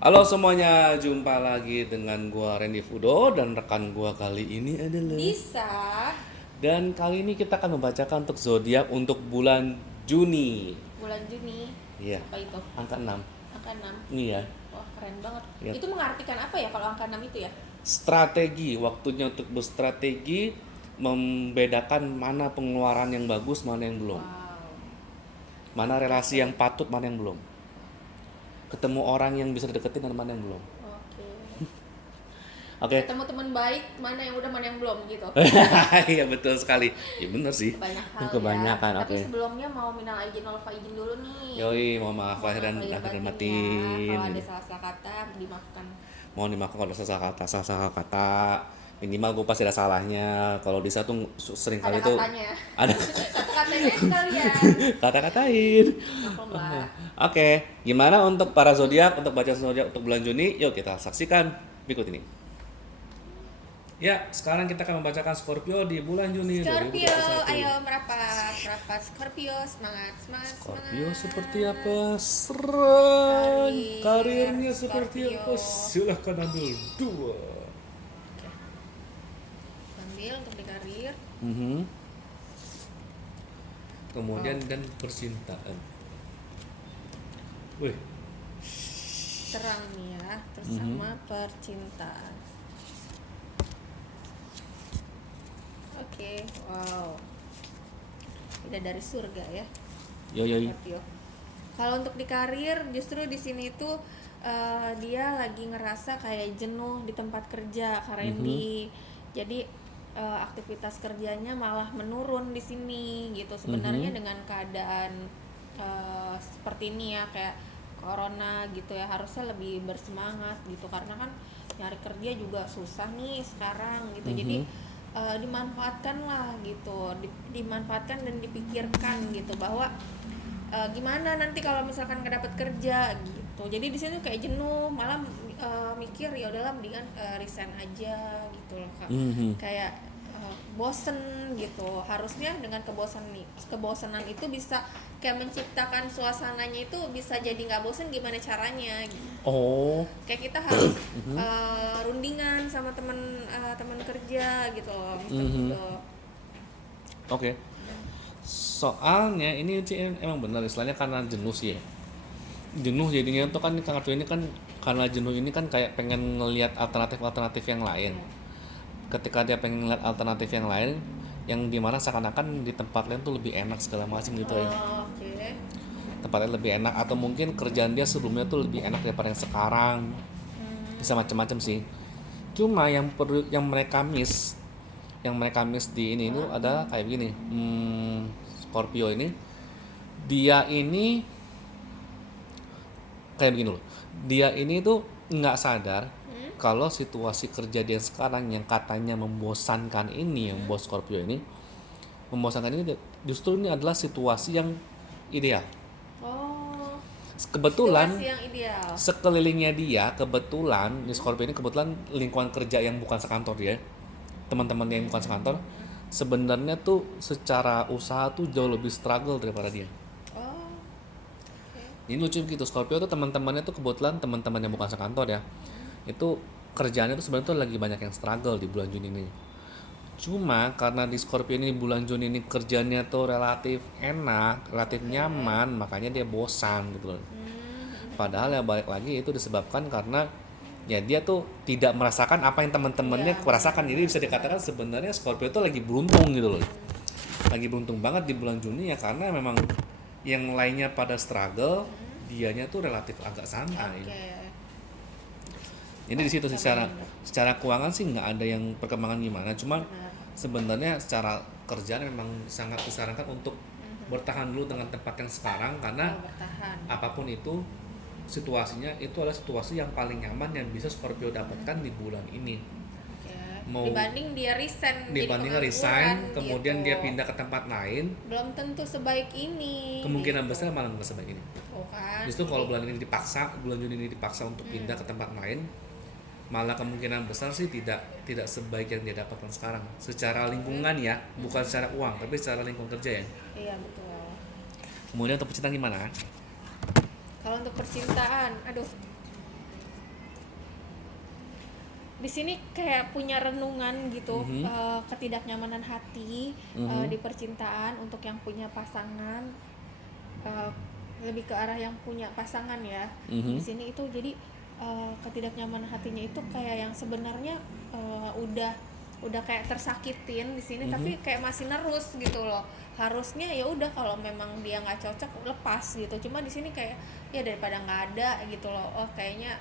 Halo semuanya, jumpa lagi dengan gua Randy Fudo dan rekan gua kali ini adalah. Bisa. Dan kali ini kita akan membacakan untuk zodiak untuk bulan Juni. Bulan Juni. Iya, Apa itu? angka 6. Angka 6. Iya, Wah, keren banget. iya. Itu mengartikan apa ya kalau angka 6 itu ya? Strategi, waktunya untuk berstrategi membedakan mana pengeluaran yang bagus, mana yang belum. Wow. Mana relasi yang patut, mana yang belum. Ketemu orang yang bisa dideketin dan mana yang belum. Oke. Oke. Ketemu teman baik, mana yang udah, mana yang belum gitu. Iya betul sekali. Ya bener sih. Banyak hal Kebanyakan, ya. Tapi oke. sebelumnya mau minal aijin wal faizin dulu nih. Yoi, mohon maaf Mohon lahir maaf dan lahir akhir dan batin ya. batin. Kalau ada salah-salah kata dimaafkan. Mohon dimaafkan kalau ada salah kata. Minimal gue pasti ada salahnya. Kalau bisa tuh sering Ada kali tuh katanya. ada Kata-katanya sekalian. kata-katain. Maklum Mbak. Oke, gimana untuk para zodiak untuk baca zodiak untuk bulan Juni? Yuk kita saksikan berikut ini. Ya, sekarang kita akan membacakan Scorpio di bulan Juni Scorpio, 2021. ayo merapat, merapat Scorpio, semangat, semangat, Scorpio semangat. seperti apa? Serang. Karir, Karirnya seperti apa? Scorpio. Silahkan ambil dua. Ambil untuk di karir. Mhm. Kemudian dan percintaan. Wih, Terang nih ya, terus Mhm. sama percintaan. Oke, wow. Tidak dari surga ya, yoi. Scorpio. Kalau untuk di karir, justru di sini tuh dia lagi ngerasa kayak jenuh di tempat kerja, Kak Randy. Jadi aktivitas kerjanya malah menurun di sini gitu. Sebenarnya dengan keadaan seperti ini ya, kayak corona gitu ya, harusnya lebih bersemangat gitu, karena kan nyari kerja juga susah nih sekarang gitu. Jadi dimanfaatkan lah gitu, dimanfaatkan dan dipikirkan gitu bahwa gimana nanti kalau misalkan nggak dapet kerja gitu. Jadi di sini kayak jenuh, malah mikir ya udahlah mendingan resign aja gitu loh Kak. Mhm. Kayak bosen gitu. Harusnya dengan kebosanan itu bisa kayak menciptakan suasananya itu bisa jadi nggak bosen, gimana caranya gitu. Oh, Kayak kita harus rundingan sama teman kerja gitu loh, Mister Mhm. Budo. oke. Soalnya ini sih emang benar istilahnya karena jenuh sih ya. Jenuh jadinya tuh kan Kartu ini kan karena jenuh ini kan kayak pengen ngelihat alternatif-alternatif yang lain. Ketika dia pengen ngeliat alternatif yang lain, yang dimana seakan-akan di tempat lain tuh lebih enak segala macam gitu ya. Oke. Tempatnya lebih enak atau mungkin kerjaan dia sebelumnya tuh lebih enak daripada yang sekarang. Bisa macam-macam sih. Cuma yang mereka miss di ini itu ada kayak begini. Scorpio ini dia ini kayak begini loh. Dia ini tuh nggak sadar kalau situasi kerja dia sekarang yang katanya membosankan ini, yang bos Scorpio ini membosankan ini justru ini adalah situasi yang ideal. Oh, Kebetulan situasi yang ideal. sekelilingnya dia kebetulan di Scorpio ini kebetulan lingkungan kerja yang bukan sekantor dia, teman-teman yang bukan sekantor sebenarnya tuh secara usaha tuh jauh lebih struggle daripada dia. Oh, oke. Ini lucu gitu, Scorpio tuh teman-temannya tuh kebetulan teman-teman yang bukan sekantor ya, itu kerjaannya tuh sebenarnya tuh lagi banyak yang struggle di bulan Juni ini. Cuma karena di Scorpio ini bulan Juni ini kerjanya tuh relatif enak, relatif nyaman, makanya dia bosan gitu loh. Padahal ya balik lagi itu disebabkan karena ya dia tuh tidak merasakan apa yang teman-temannya Iya, merasakan. Jadi bisa dikatakan sebenarnya Scorpio tuh lagi beruntung gitu loh. Lagi beruntung banget di bulan Juni ya karena memang yang lainnya pada struggle, dianya tuh relatif agak santai. Oke. Jadi di situ Sama secara keuangan sih nggak ada yang perkembangan gimana. Cuma benar. sebenarnya secara kerjaan memang sangat disarankan untuk bertahan dulu dengan tempat yang sekarang karena Oh, bertahan. apapun itu situasinya itu adalah situasi yang paling nyaman yang bisa Scorpio dapatkan di bulan ini. Oke. Mau Dibanding dia resign jadi dibanding pengangguran resign kemudian gitu. dia pindah ke tempat lain, Belum tentu sebaik ini. kemungkinan gitu. besar malah nggak sebaik ini. Oh kan. Justru kalau Jadi, bulan Juni ini dipaksa untuk pindah ke tempat lain, malah kemungkinan besar sih tidak sebaik yang dia dapatkan sekarang. Secara lingkungan ya, bukan secara uang, tapi secara lingkungan kerja ya. iya betul. Kemudian untuk percintaan gimana? Kalau untuk percintaan, aduh, di sini kayak punya renungan gitu, ketidaknyamanan hati di percintaan untuk yang punya pasangan, eh, lebih ke arah yang punya pasangan ya. Di sini itu jadi ketidaknyamanan hatinya itu kayak yang sebenarnya udah kayak tersakitin di sini, tapi kayak masih nerus gitu loh. Harusnya ya udah kalau memang dia nggak cocok lepas gitu, cuma di sini kayak ya daripada nggak ada gitu loh. Oh kayaknya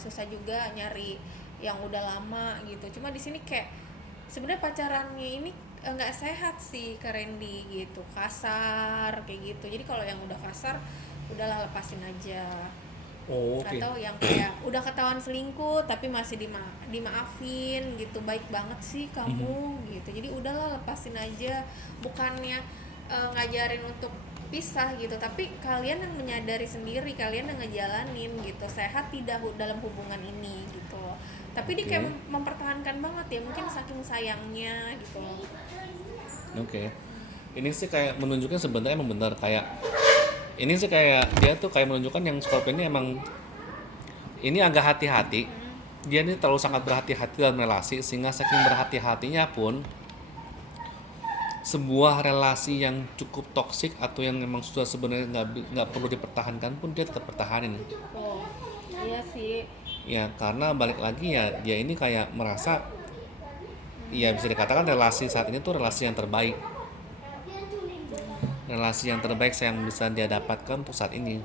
susah juga nyari yang udah lama gitu. Cuma di sini kayak sebenarnya pacarannya ini nggak sehat sih ke Randy gitu, kasar kayak gitu. Jadi kalau yang udah kasar udahlah lepasin aja. Oh, oke. Atau yang kayak udah ketahuan selingkuh tapi masih dimaafin gitu, baik banget sih kamu gitu. Jadi udahlah lepasin aja, bukannya ngajarin untuk pisah gitu, tapi kalian yang menyadari sendiri, kalian yang ngejalanin gitu, sehat tidak dalam hubungan ini gitu loh. Tapi dia kayak mempertahankan banget ya, mungkin saking sayangnya gitu loh. Oke. Ini sih kayak menunjukkan sebenarnya emang benar kayak ini sih kayak dia tuh kayak menunjukkan yang Scorpio ini emang ini agak hati-hati. Dia ini terlalu sangat berhati-hati dalam relasi sehingga saking berhati-hatinya pun sebuah relasi yang cukup toksik atau yang memang sudah sebenarnya nggak perlu dipertahankan pun dia tetap pertahanin. Oh iya sih. Ya karena balik lagi ya dia ini kayak merasa ya bisa dikatakan relasi saat ini tuh relasi yang terbaik. Relasi yang terbaik yang bisa dia dapatkan untuk saat ini.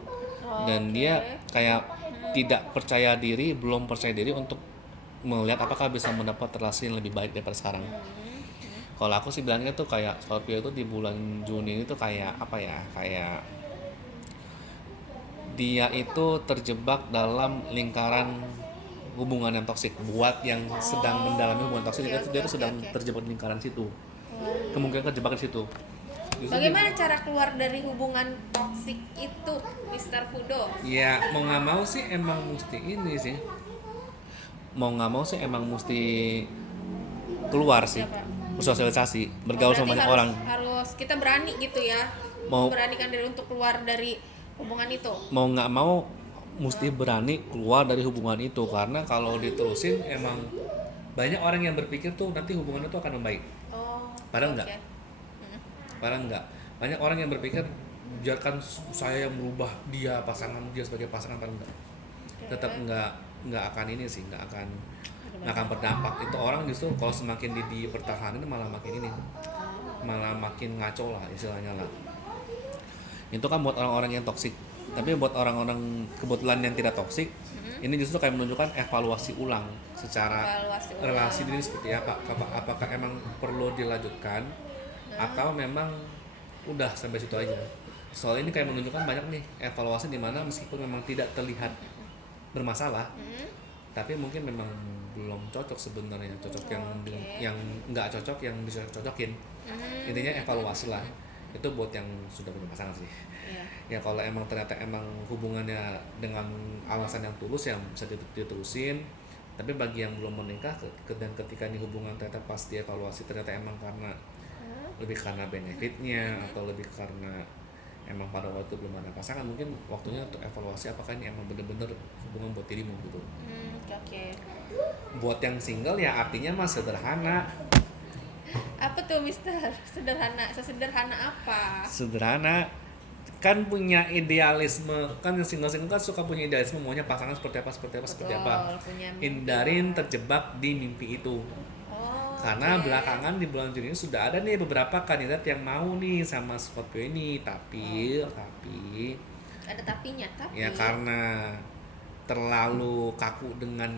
Dan dia kayak tidak percaya diri, belum percaya diri untuk melihat apakah bisa mendapat relasi yang lebih baik daripada sekarang. Kalau aku sih bilangnya tuh kayak Scorpio itu di bulan Juni ini tuh kayak apa ya, kayak dia itu terjebak dalam lingkaran hubungan yang toksik. Buat yang sedang mendalami hubungan toksik, dia tuh sedang terjebak di lingkaran situ. Kemungkinan terjebak di situ. Bagaimana cara keluar dari hubungan toksik itu, Mr. Fudo? Ya mau nggak mau sih emang mesti ini sih. Mau nggak mau sih emang mesti keluar sih. Bersosialisasi, bergaul sama banyak orang. Harus kita berani gitu ya. Beranikan diri untuk keluar dari hubungan itu. Mau nggak mau mesti berani keluar dari hubungan itu, karena kalau diterusin emang banyak orang yang berpikir tuh nanti hubungan itu akan membaik. Padahal enggak. Padahal enggak. Banyak orang yang berpikir biarkan saya yang merubah dia sebagai pasangan, padahal enggak. Tetap enggak akan ini sih, enggak akan berdampak. Itu orang justru kalau semakin dipertahanin malah makin ini. Malah makin ngaco lah istilahnya lah. Itu kan buat orang-orang yang toksik. Tapi buat orang-orang kebetulan yang tidak toksik, ini justru kayak menunjukkan evaluasi ulang secara relasi ini seperti apa. Apakah emang perlu dilanjutkan atau memang udah sampai situ aja. Soal ini kayak menunjukkan banyak nih evaluasi di mana meskipun memang tidak terlihat bermasalah, tapi mungkin memang belum cocok sebenarnya, yang nggak cocok yang dicocok-cocokin. Intinya evaluasi lah. Itu buat yang sudah punya pasangan sih. Ya kalau emang ternyata emang hubungannya dengan alasan yang tulus yang bisa diterusin. Tapi bagi yang belum menikah dan ketika ini hubungan ternyata pas dievaluasi ternyata emang karena lebih karena benefitnya atau lebih karena emang pada waktu itu belum ada pasangan, mungkin waktunya untuk evaluasi apakah ini emang bener-bener hubungan buat dirimu gitu. Buat yang single ya artinya mah sederhana. Apa tuh Mister? Sederhana, sesederhana apa? Sederhana kan punya idealisme, kan yang single kan suka punya idealisme maunya pasangan seperti apa. Hindarin terjebak di mimpi itu. Karena belakangan di bulan Juni ini sudah ada nih beberapa kandidat yang mau nih sama Scorpio ini, tapi ada tapinya, tapi ya karena terlalu kaku dengan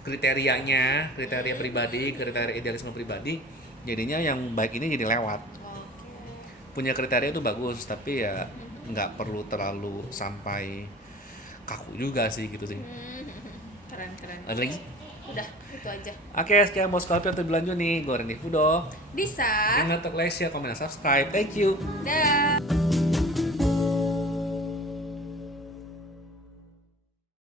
kriteria pribadi, kriteria idealisme pribadi, jadinya yang baik ini jadi lewat. Punya kriteria itu bagus, tapi ya nggak perlu terlalu sampai kaku juga sih gitu sih. Keren. Ada lagi? Udah, itu aja. Oke, sekian buat Scorpio untuk bulan Juni. Gue Randy Fudo. Bisa. Ingat like, share, komen, dan subscribe. Thank you. Dah.